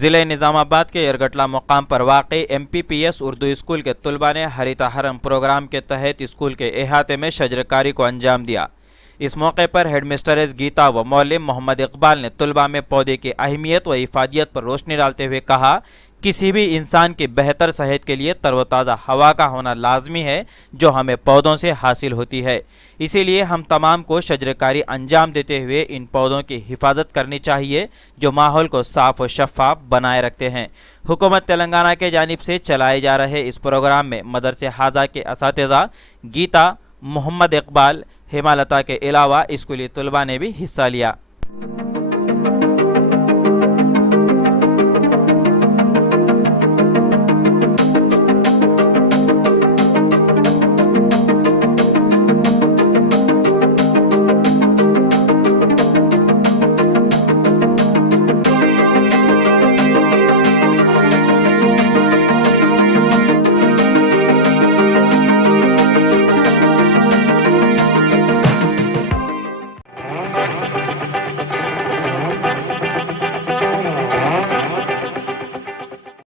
ज़िले निज़ामाबाद के यरगटला मुकाम पर वाक़ई MPPS उर्दू स्कूल के तलबा ने हरिता हरम प्रोग्राम के तहत स्कूल के अहाते में शजरकारी को अंजाम दिया। इस मौके पर हेडमिस्ट्रेस गीता व मौलिम मोहम्मद इकबाल ने तलबा में पौधे की अहमियत व इफादियत पर रोशनी डालते हुए कहा, किसी भी इंसान की बेहतर सेहत के लिए तरोताज़ा हवा का होना लाजमी है, जो हमें पौधों से हासिल होती है। इसीलिए हम तमाम को शजरकारी अंजाम देते हुए इन पौधों की हिफाजत करनी चाहिए, जो माहौल को साफ़ व शफ़ाफ बनाए रखते हैं। हुकूमत तेलंगाना के जानिब से चलाए जा रहे इस प्रोग्राम में मदरसे हाजा के असातिज़ा गीता, मोहम्मद इकबाल, हेमालता के अलावा स्कूली तलबा ने भी हिस्सा लिया।